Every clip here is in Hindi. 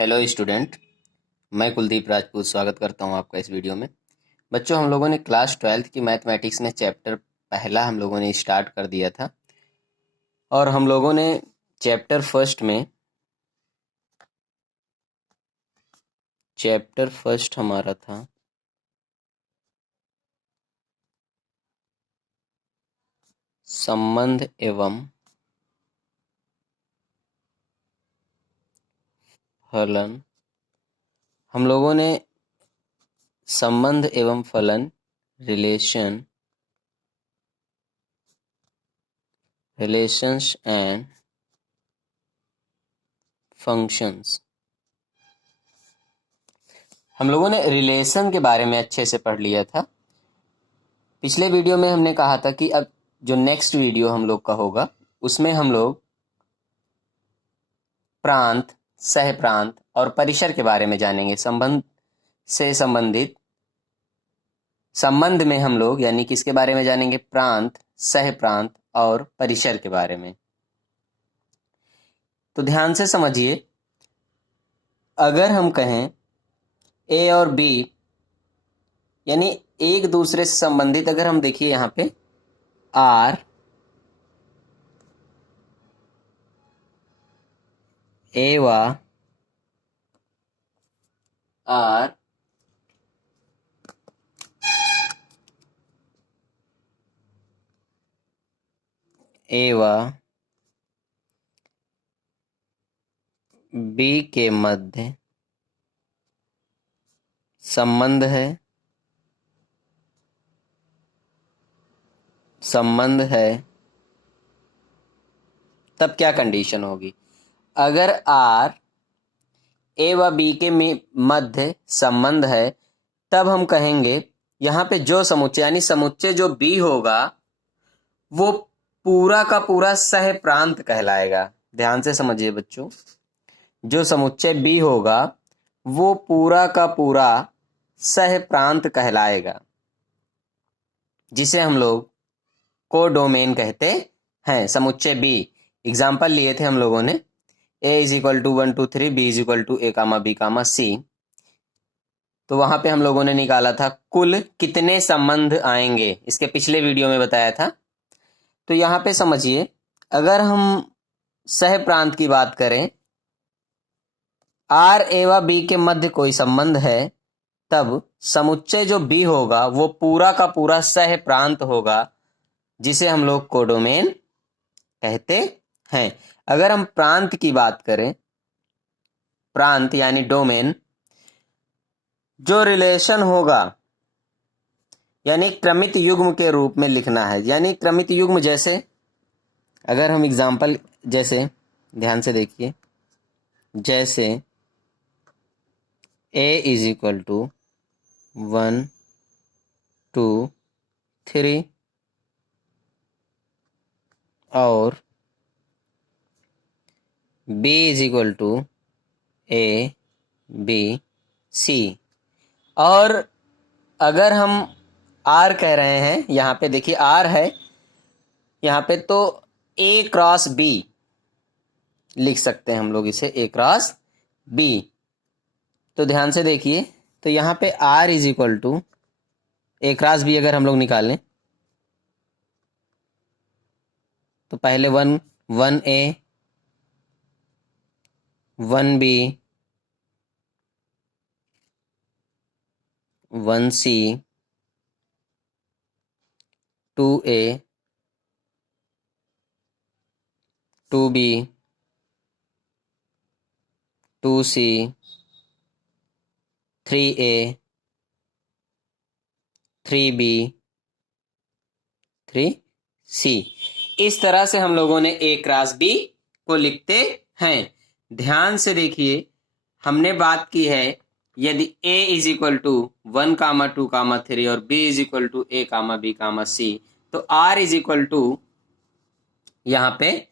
हेलो स्टूडेंट, मैं कुलदीप राजपूत स्वागत करता हूं आपका इस वीडियो में। बच्चों, हम लोगों ने क्लास 12th की मैथमेटिक्स में चैप्टर पहला हम लोगों ने स्टार्ट कर दिया था और हम लोगों ने चैप्टर फर्स्ट हमारा था संबंध एवं फलन। हम लोगों ने संबंध एवं फलन रिलेशंस एंड फंक्शंस, हम लोगों ने रिलेशन के बारे में अच्छे से पढ़ लिया था। पिछले वीडियो में हमने कहा था कि अब जो नेक्स्ट वीडियो हम लोग का होगा उसमें हम लोग प्रांत, सह प्रांत और परिसर के बारे में जानेंगे। संबंध में हम लोग यानी किसके बारे में जानेंगे? प्रांत, सह प्रांत और परिसर के बारे में। तो ध्यान से समझिए, अगर हम कहें ए और बी यानी एक दूसरे से संबंधित, अगर हम देखिए यहाँ पे आर ए व आर ए व बी के मध्य संबंध है, तब क्या कंडीशन होगी? अगर आर ए व बी के मध्य संबंध है तब हम कहेंगे यहाँ पे जो समुच्चय यानी समुच्चय जो बी होगा वो पूरा का पूरा सह प्रांत कहलाएगा। ध्यान से समझिए बच्चों, जो समुच्चय बी होगा वो पूरा का पूरा सह प्रांत कहलाएगा, जिसे हम लोग कोडोमेन कहते हैं। समुच्चय बी, एग्जाम्पल लिए थे हम लोगों ने, a is equal to 1 2 3, b is equal to a comma b comma c। तो वहां पे हम लोगों ने निकाला था कुल कितने संबंध आएंगे, इसके पिछले वीडियो में बताया था। तो यहाँ पे समझिए, अगर हम सह प्रांत की बात करें, आर एवं बी के मध्य कोई संबंध है तब समुच्चय जो बी होगा वो पूरा का पूरा सह प्रांत होगा, जिसे हम लोग कोडोमेन कहते हैं। अगर हम प्रांत की बात करें, प्रांत यानी डोमेन, जो रिलेशन होगा यानी क्रमित युग्म के रूप में लिखना है। यानी क्रमित युग्म जैसे, अगर हम एग्जाम्पल जैसे ध्यान से देखिए, जैसे a इज इक्वल टू 1 2 3 और b is equal to a b c। और अगर हम r कह रहे हैं, यहाँ पे देखिए r है यहाँ पे, तो a क्रॉस b लिख सकते हैं हम लोग इसे, a क्रॉस b। तो ध्यान से देखिए, तो यहाँ पे r is equal to a cross b अगर हम लोग निकालें तो पहले 1 1a 1b 1c 2a 2b 2c 3a 3b 3c। इस तरह से हम लोगों ने a क्रॉस b को लिखते हैं। ध्यान से देखिए, हमने बात की है यदि a is equal to 1 comma 2 comma 3 और b is equal to a comma b comma c, तो r इज इक्वल टू यहाँ पे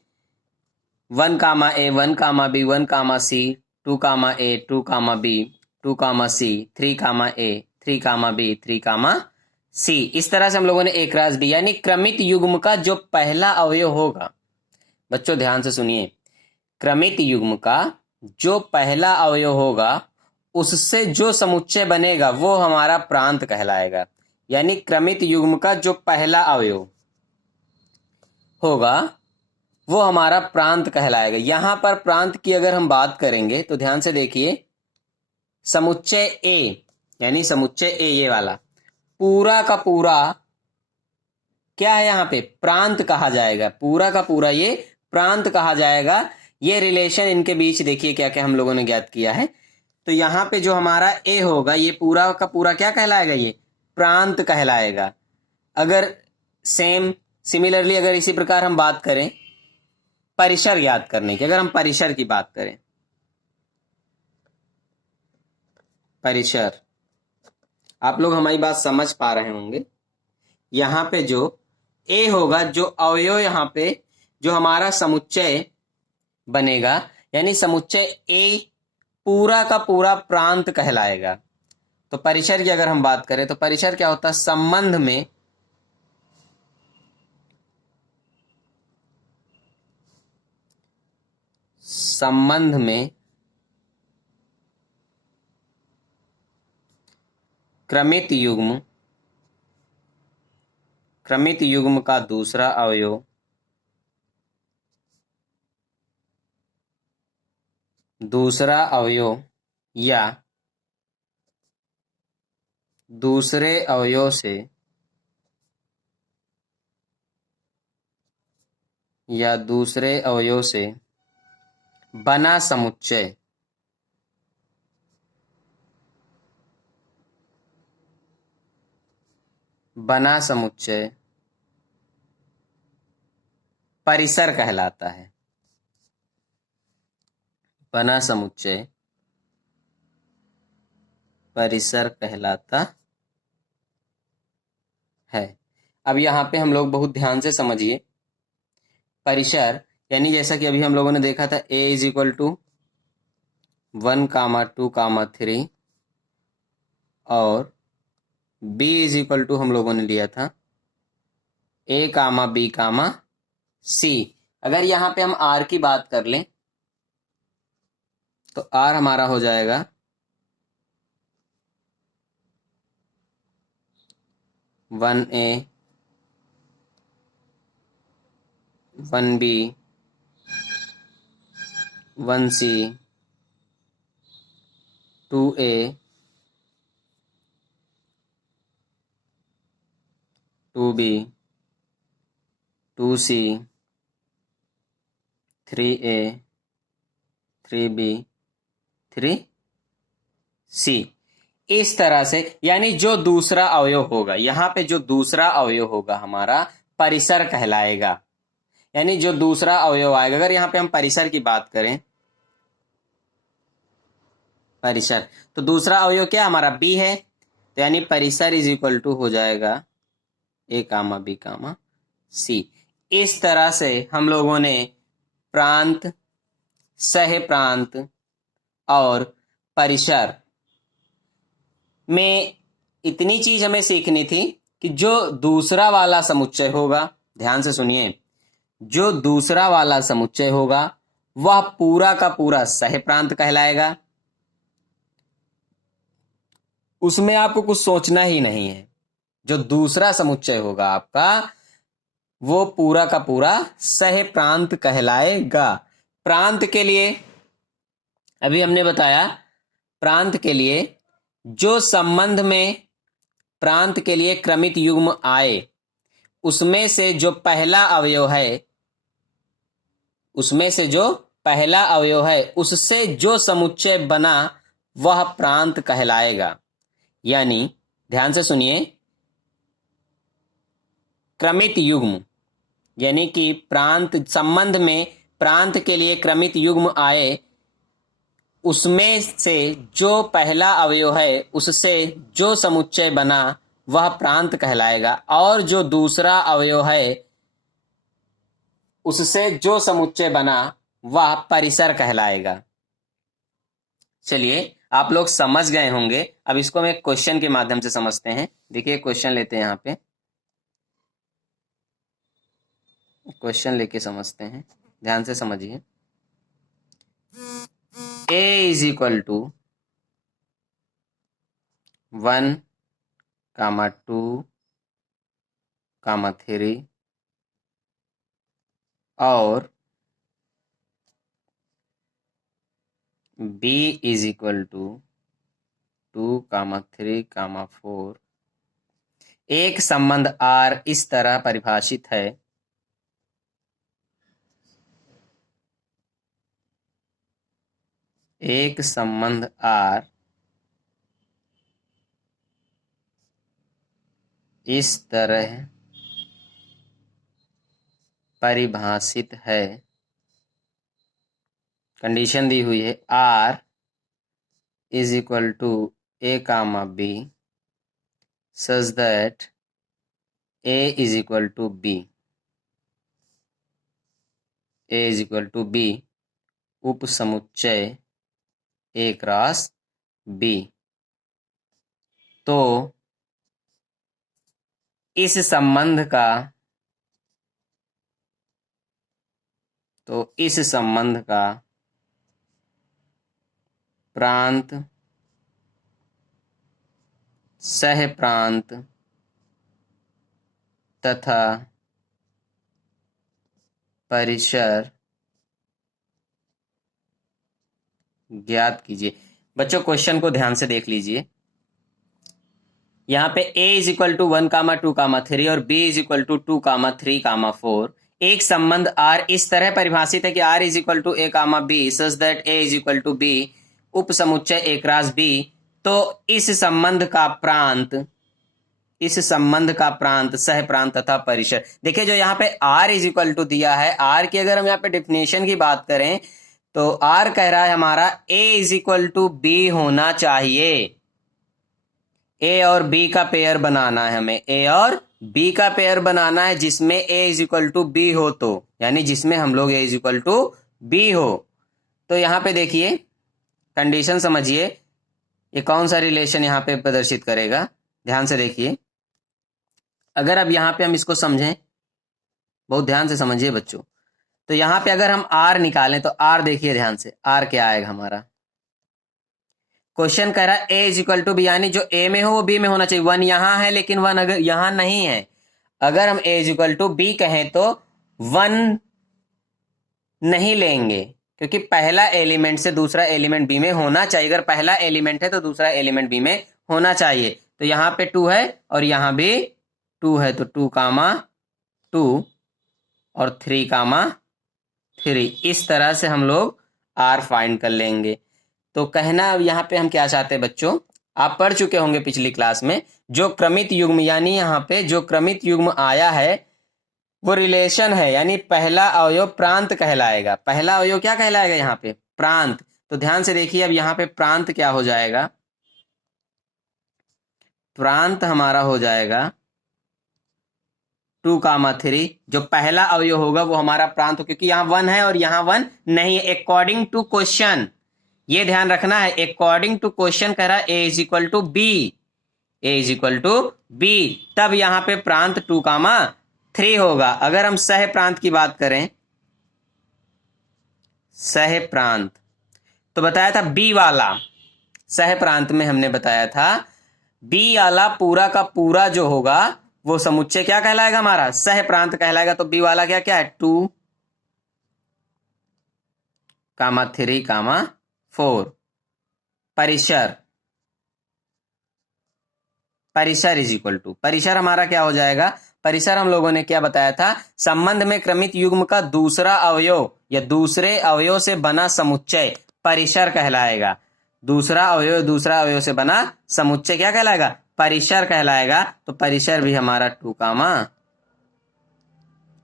1 कामा a 1 comma b 1 comma c 2 comma a 2 comma b 2 comma c 3 comma a 3 comma b 3 comma c। इस तरह से हम लोगों ने a क्रॉस b यानी क्रमित युग्म का जो पहला अवयव होगा, बच्चों ध्यान से सुनिए, क्रमित युग्म का जो पहला अवयव होगा उससे जो समुच्चय बनेगा वो हमारा प्रांत कहलाएगा। यानी क्रमित युग्म का जो पहला अवयव होगा वो हमारा प्रांत कहलाएगा। यहां पर प्रांत की अगर हम बात करेंगे तो ध्यान से देखिए, समुच्चय ए यानी समुच्चय ए ये वाला पूरा का पूरा क्या है, यहाँ पे प्रांत कहा जाएगा। पूरा का पूरा ये प्रांत कहा जाएगा। ये रिलेशन इनके बीच देखिए क्या क्या हम लोगों ने ज्ञात किया है। तो यहाँ पे जो हमारा ए होगा ये पूरा का पूरा क्या कहलाएगा, ये प्रांत कहलाएगा। अगर सिमिलरली अगर इसी प्रकार हम बात करें परिसर ज्ञात करने की, अगर हम परिसर की बात करें, परिसर, आप लोग हमारी बात समझ पा रहे होंगे। यहाँ पे जो ए होगा, जो अवयव यहाँ पे जो हमारा समुच्चय बनेगा, यानी समुच्चय ए पूरा का पूरा प्रांत कहलाएगा। तो परिसर की अगर हम बात करें तो परिसर क्या होता है, संबंध में क्रमित युग्म का दूसरा अवयव या दूसरे अवयव से बना समुच्चय परिसर कहलाता है। बना समुच्चय परिसर कहलाता है। अब यहाँ पे हम लोग बहुत ध्यान से समझिए, परिसर यानी जैसा कि अभी हम लोगों ने देखा था a इज इक्वल टू 1, 2, 3 और b इज इक्वल टू हम लोगों ने लिया था a, b, c। अगर यहाँ पे हम r की बात कर लें तो r हमारा हो जाएगा 1a, 1b, 1c, 2a, 2b, 2c, 3a, 3b, 3c। इस तरह से यानी जो दूसरा अवयव होगा, यहाँ पे जो दूसरा अवयव होगा हमारा परिसर कहलाएगा। यानी जो दूसरा अवयव आएगा, अगर यहाँ पे हम परिसर की बात करें, परिसर तो दूसरा अवयव क्या हमारा b है, तो यानी परिसर इज इक्वल टू हो जाएगा a, b, c। इस तरह से हम लोगों ने प्रांत, सह प्रांत और परिसर में इतनी चीज हमें सीखनी थी कि जो दूसरा वाला समुच्चय होगा, ध्यान से सुनिए, जो दूसरा वाला समुच्चय होगा वह पूरा का पूरा सह प्रांत कहलाएगा। उसमें आपको कुछ सोचना ही नहीं है। जो दूसरा समुच्चय होगा आपका वो पूरा का पूरा सह प्रांत कहलाएगा। प्रांत के लिए अभी हमने बताया, प्रांत के लिए जो संबंध में प्रांत के लिए क्रमित युग्म आए उसमें से जो पहला अवयव है उससे जो समुच्चय बना वह प्रांत कहलाएगा। यानी ध्यान से सुनिए, क्रमित युग्म यानी कि प्रांत, संबंध में प्रांत के लिए क्रमित युग्म आए उसमें से जो पहला अवयव है उससे जो समुच्चय बना वह प्रांत कहलाएगा, और जो दूसरा अवयव है उससे जो समुच्चय बना वह परिसर कहलाएगा। चलिए आप लोग समझ गए होंगे। अब इसको हम एक क्वेश्चन के माध्यम से समझते हैं। देखिए क्वेश्चन लेते हैं, यहाँ पे क्वेश्चन लेके समझते हैं, ध्यान से समझिए। a इज इक्वल टू 1, 2, 3 और b इज इक्वल टू 2, 3, 4, एक संबंध R इस तरह परिभाषित है एक संबंध R इस तरह परिभाषित है, कंडीशन दी हुई है R is equal to A, B such that A is equal to B. A is equal to B उप समुच्चय A क्रॉस B। तो इस संबंध का प्रांत सह प्रांत तथा परिसर ज्ञात कीजिए। बच्चों क्वेश्चन को ध्यान से देख लीजिए। यहाँ पे a इज इक्वल टू 1, 2, 3 और b इज इक्वल टू 2, 3, 4। एक संबंध R इस तरह परिभाषित है कि R is equal to A, B such that A is equal to B उप समुच्चय A क्रॉस B। तो इस संबंध का प्रांत सह प्रांत तथा परिसर। देखिए जो यहाँ पे R इज इक्वल टू दिया है, R की अगर हम यहाँ पे डिफिनेशन की बात करें तो R कह रहा है हमारा A is equal to B होना चाहिए। A और B का पेयर बनाना है हमें, A और B का पेयर बनाना है जिसमें A is equal to B हो, तो यानी जिसमें हम लोग A is equal to B हो। तो यहाँ पे देखिए कंडीशन समझिए, ये कौन सा रिलेशन यहाँ पे प्रदर्शित करेगा, ध्यान से देखिए। अगर अब यहाँ पे हम इसको समझें, बहुत ध्यान से समझिए बच्चों, तो यहाँ पे अगर हम R निकालें तो R देखिए ध्यान से, R क्या आएगा हमारा। क्वेश्चन कह रहा है A is equal to b, यानी जो A में हो वो B में होना चाहिए। 1 यहाँ है लेकिन 1 अगर यहाँ नहीं है, अगर हम A is equal to B कहें तो 1 नहीं लेंगे क्योंकि पहला एलिमेंट से दूसरा एलिमेंट B में होना चाहिए। अगर पहला एलिमेंट है तो दूसरा एलिमेंट B में होना चाहिए। तो यहाँ पे 2 है और यहाँ भी 2 है, तो 2, 2 और 3, 3 इस तरह से हम लोग R फाइंड कर लेंगे। तो कहना अब यहाँ पे हम क्या चाहते हैं बच्चों, आप पढ़ चुके होंगे पिछली क्लास में, जो क्रमित युग्म यानी यहाँ पे जो क्रमित युग्म आया है वो रिलेशन है, यानी पहला अवयव प्रांत कहलाएगा। पहला अवयव क्या कहलाएगा यहाँ पे, प्रांत। तो ध्यान से देखिए अब यहाँ पे प्रांत क्या हो जाएगा, प्रांत हमारा हो जाएगा 2, 3। जो पहला अवयव होगा वो हमारा प्रांत हो, क्योंकि यहाँ 1 है और यहाँ 1 नहीं है। अकॉर्डिंग टू क्वेश्चन, ये ध्यान रखना है, अकॉर्डिंग टू क्वेश्चन कह रहा है A is equal to B, A is equal to B, तब यहाँ पे प्रांत 2, 3 होगा। अगर हम सह प्रांत की बात करें, सह प्रांत तो बताया था B वाला, सह प्रांत में हमने बताया था B वाला पूरा का पूरा जो होगा वो समुच्चय क्या कहलाएगा हमारा, सह प्रांत कहलाएगा। तो B वाला क्या क्या है, 2, 3, 4। परिसर, परिसर इज इक्वल टू, परिसर हमारा क्या हो जाएगा, परिसर हम लोगों ने क्या बताया था, संबंध में क्रमित युग्म का दूसरा अवयव या दूसरे अवयव से बना समुच्चय परिसर कहलाएगा। दूसरा अवयव से बना समुच्चय क्या कहलाएगा, परिसर कहलाएगा। तो परिसर भी हमारा 2,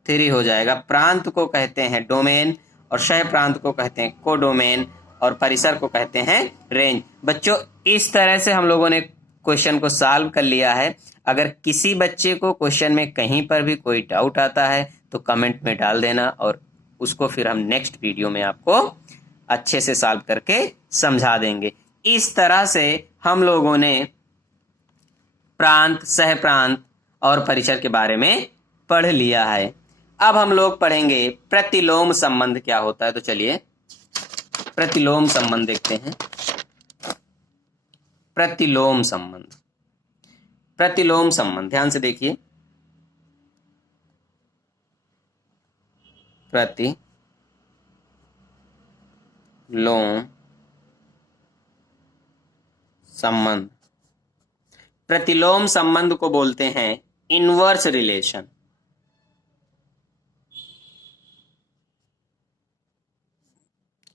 3 हो जाएगा। प्रांत को कहते हैं डोमेन और सह प्रांत को कहते हैं कोडोमेन और परिसर को कहते हैं रेंज। बच्चों इस तरह से हम लोगों ने क्वेश्चन को सॉल्व कर लिया है। अगर किसी बच्चे को क्वेश्चन में कहीं पर भी कोई डाउट आता है तो कमेंट में डाल देना और उसको फिर हम नेक्स्ट वीडियो में आपको अच्छे से सॉल्व करके समझा देंगे। इस तरह से हम लोगों ने प्रांत, सह प्रांत और परिसर के बारे में पढ़ लिया है। अब हम लोग पढ़ेंगे प्रतिलोम संबंध क्या होता है। तो चलिए प्रतिलोम संबंध देखते हैं। प्रतिलोम संबंध, प्रतिलोम संबंध ध्यान से देखिए। प्रतिलोम संबंध, प्रतिलोम संबंध को बोलते हैं इनवर्स रिलेशन।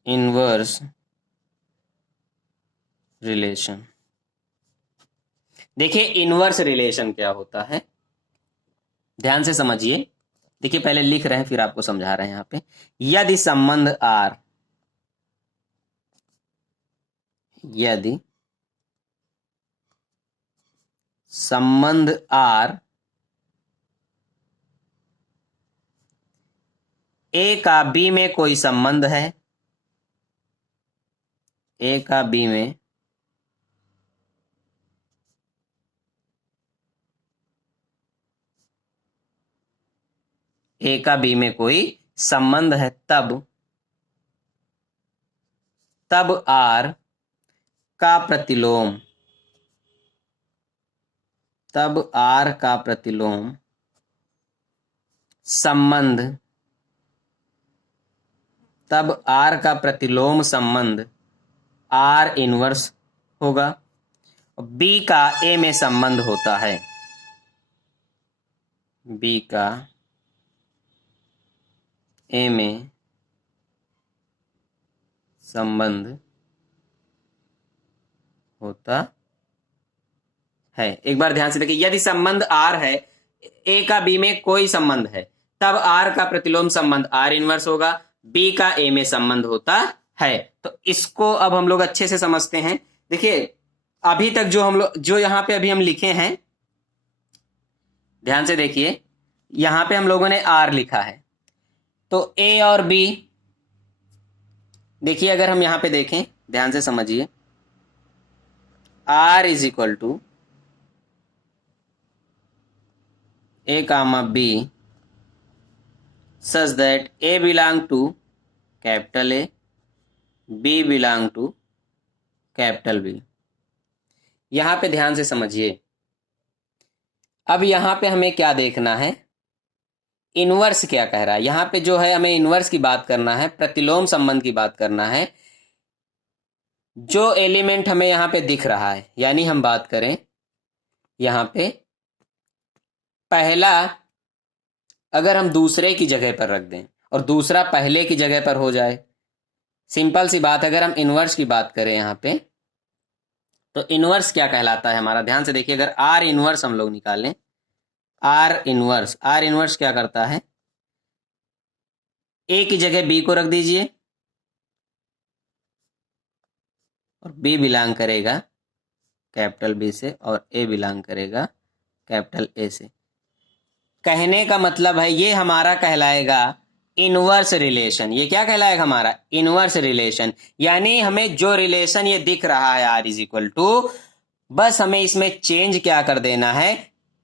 इनवर्स रिलेशन, देखिए इनवर्स रिलेशन क्या होता है, ध्यान से समझिए। देखिए पहले लिख रहे हैं फिर आपको समझा रहे हैं। यहां पे यदि संबंध आर, यदि संबंध आर ए का बी में कोई संबंध है, ए का बी में ए का बी में कोई संबंध है, तब आर का प्रतिलोम, तब आर का प्रतिलोम संबंध, तब आर का प्रतिलोम संबंध आर इनवर्स होगा। बी का ए में संबंध होता है, बी का ए में संबंध होता है। एक बार ध्यान से देखिए, यदि संबंध आर है, ए का बी में कोई संबंध है, तब आर का प्रतिलोम संबंध आर इनवर्स होगा, बी का ए में संबंध होता है। तो इसको अब हम लोग अच्छे से समझते हैं। देखिए अभी तक जो हम लोग, जो यहां पे अभी हम लिखे हैं, ध्यान से देखिए, यहां पे हम लोगों ने आर लिखा है, तो ए और बी, देखिए अगर हम यहां पे देखें, ध्यान से समझिए, r is equal to a comma b such that a belong to capital a, b belong to capital b. यहां पे ध्यान से समझिए, अब यहां पे हमें क्या देखना है, इनवर्स क्या कह रहा है। यहां पे जो है हमें इनवर्स की बात करना है, प्रतिलोम संबंध की बात करना है। जो एलिमेंट हमें यहां पे दिख रहा है, यानी हम बात करें यहां पे पहला अगर हम दूसरे की जगह पर रख दें और दूसरा पहले की जगह पर हो जाए, सिंपल सी बात। अगर हम इनवर्स की बात करें यहां पे, तो इनवर्स क्या कहलाता है हमारा, ध्यान से देखिए। अगर आर इनवर्स हम लोग निकालें, आर इनवर्स, आर इनवर्स क्या करता है, ए की जगह बी को रख दीजिए और बी बिलोंग करेगा कैपिटल बी से और ए बिलोंग करेगा कैपिटल ए से। कहने का मतलब है ये हमारा कहलाएगा इनवर्स रिलेशन। ये क्या कहलाएगा हमारा, इनवर्स रिलेशन। यानी हमें जो रिलेशन ये दिख रहा है आर इज इक्वल टू, बस हमें इसमें चेंज क्या कर देना है,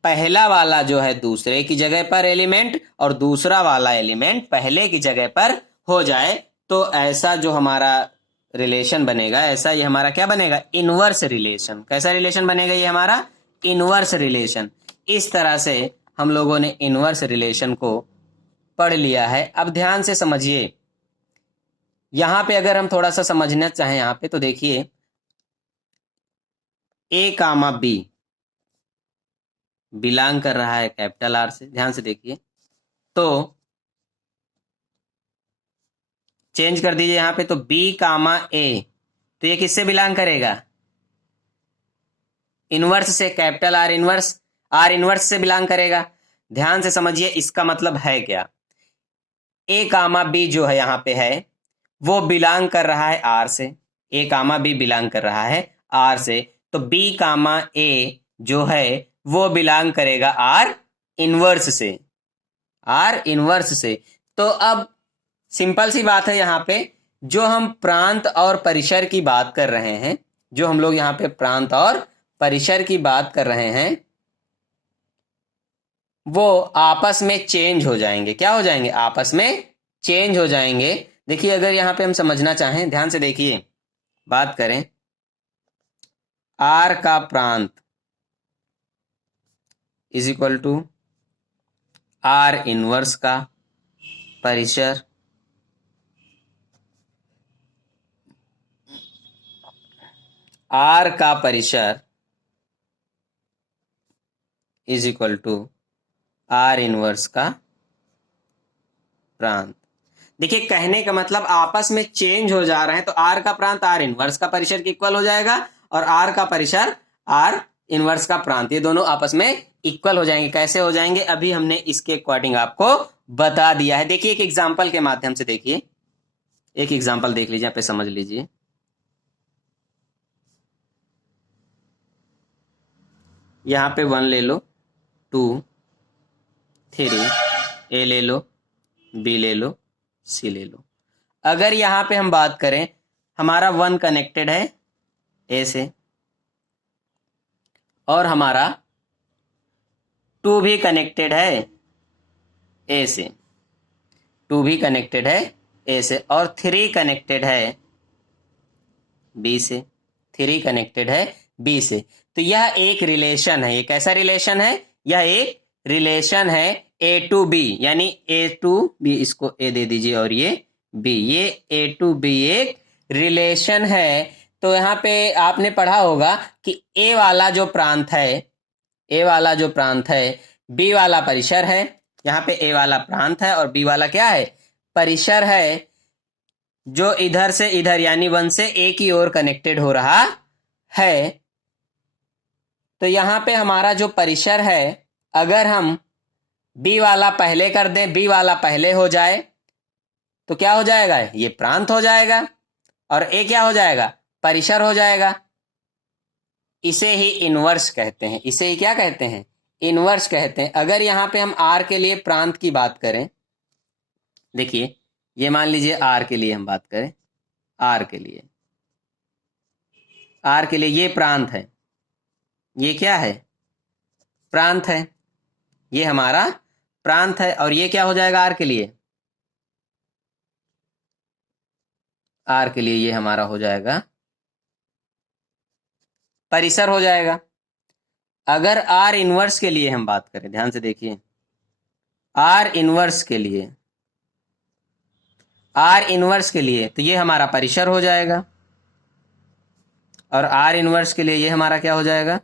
पहला वाला जो है दूसरे की जगह पर एलिमेंट और दूसरा वाला एलिमेंट पहले की जगह पर हो जाए, तो ऐसा जो हमारा रिलेशन बनेगा, ऐसा ये हमारा क्या बनेगा, इनवर्स रिलेशन। कैसा रिलेशन बनेगा ये हमारा, इनवर्स रिलेशन। इस तरह से हम लोगों ने इनवर्स रिलेशन को पढ़ लिया है। अब ध्यान से समझिए, यहां पे अगर हम थोड़ा सा समझना चाहें यहां पे, तो देखिए ए कामा बी बिलोंग कर रहा है कैपिटल आर से, ध्यान से देखिए, तो चेंज कर दीजिए यहां पे, तो बी कामा ए, तो ये किससे बिलोंग करेगा, इनवर्स से, capital R inverse, are inverse से बिलोंग करेगा। ध्यान से समझिए इसका मतलब है क्या, ए कामा बी जो है यहां पे है वो बिलोंग कर रहा है आर से, ए कामा बी बिलोंग कर रहा है आर से, तो बी कामा ए जो है वो बिलोंग करेगा आर इनवर्स से, आर इनवर्स से। तो अब सिंपल सी बात है, यहां पे जो हम प्रांत और परिसर की बात कर रहे हैं, जो हम लोग यहां पे प्रांत और परिसर की बात कर रहे हैं, वो आपस में चेंज हो जाएंगे। क्या हो जाएंगे, आपस में चेंज हो जाएंगे। देखिए अगर यहाँ पे हम समझना चाहें, ध्यान से देखिए, बात करें आर का प्रांत is equal to r inverse का परिसर आर का परिसर is equal to r inverse का प्रांत। देखिए कहने का मतलब आपस में चेंज हो जा रहे हैं, तो आर का प्रांत आर इनवर्स का परिसर के इक्वल हो जाएगा और आर का परिसर आर इनवर्स का प्रांत, ये दोनों आपस में इक्वल हो जाएंगे। कैसे हो जाएंगे अभी हमने इसके अकॉर्डिंग आपको बता दिया है। देखिए एक एग्जांपल के माध्यम से देखिए, एक एग्जांपल देख लीजिए, यहाँ पे समझ लीजिए। यहाँ पे 1 ले लो, 2, 3, ए ले लो, बी ले लो, सी ले लो। अगर यहाँ पे हम बात करें, हमारा 1 कनेक्टेड है ए से और हमारा 2 भी कनेक्टेड है ए से, 2 भी कनेक्टेड है ए से और 3 कनेक्टेड है बी से, 3 कनेक्टेड है बी से। तो यह एक रिलेशन है। ये कैसा रिलेशन है? यह एक रिलेशन है ए टू बी, यानी ए टू बी, इसको ए दे दीजिए और ये बी, ये ए टू बी एक रिलेशन है। तो यहाँ पे आपने पढ़ा होगा कि ए वाला जो प्रांत है, ए वाला जो प्रांत है, बी वाला परिसर है। यहाँ पे ए वाला प्रांत है और बी वाला क्या है? परिसर है, जो इधर से इधर यानी 1 से ए की ओर कनेक्टेड हो रहा है। तो यहाँ पे हमारा जो परिसर है, अगर हम बी वाला पहले कर दें, बी वाला पहले हो जाए तो क्या हो जाएगा? ये प्रांत हो जाएगा और ए क्या हो जाएगा? परिसर हो जाएगा। इसे ही इनवर्स कहते हैं। इसे ही क्या कहते हैं? इनवर्स कहते हैं। अगर यहाँ पे हम आर के लिए प्रांत की बात करें, देखिए ये मान लीजिए आर के लिए हम बात करें, आर के लिए, आर के लिए ये प्रांत है, ये क्या है? प्रांत है, ये हमारा प्रांत है और ये क्या हो जाएगा आर के लिए? आर के लिए ये हमारा हो जाएगा परिसर हो जाएगा। अगर आर इनवर्स के लिए हम बात करें, ध्यान से देखिए, आर इनवर्स के लिए, आर इनवर्स के लिए तो ये हमारा परिसर हो जाएगा और आर इनवर्स के लिए ये हमारा क्या हो जाएगा?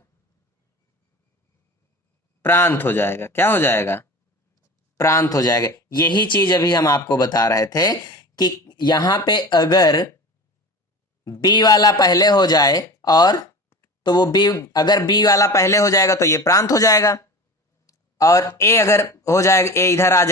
प्रांत हो जाएगा। क्या हो जाएगा? प्रांत हो जाएगा। यही चीज अभी हम आपको बता रहे थे कि यहां पे अगर बी वाला पहले हो जाए और तो वो बी, अगर बी वाला पहले हो जाएगा तो ये प्रांत हो जाएगा और ए अगर हो जाएगा, ए इधर आ जाएगा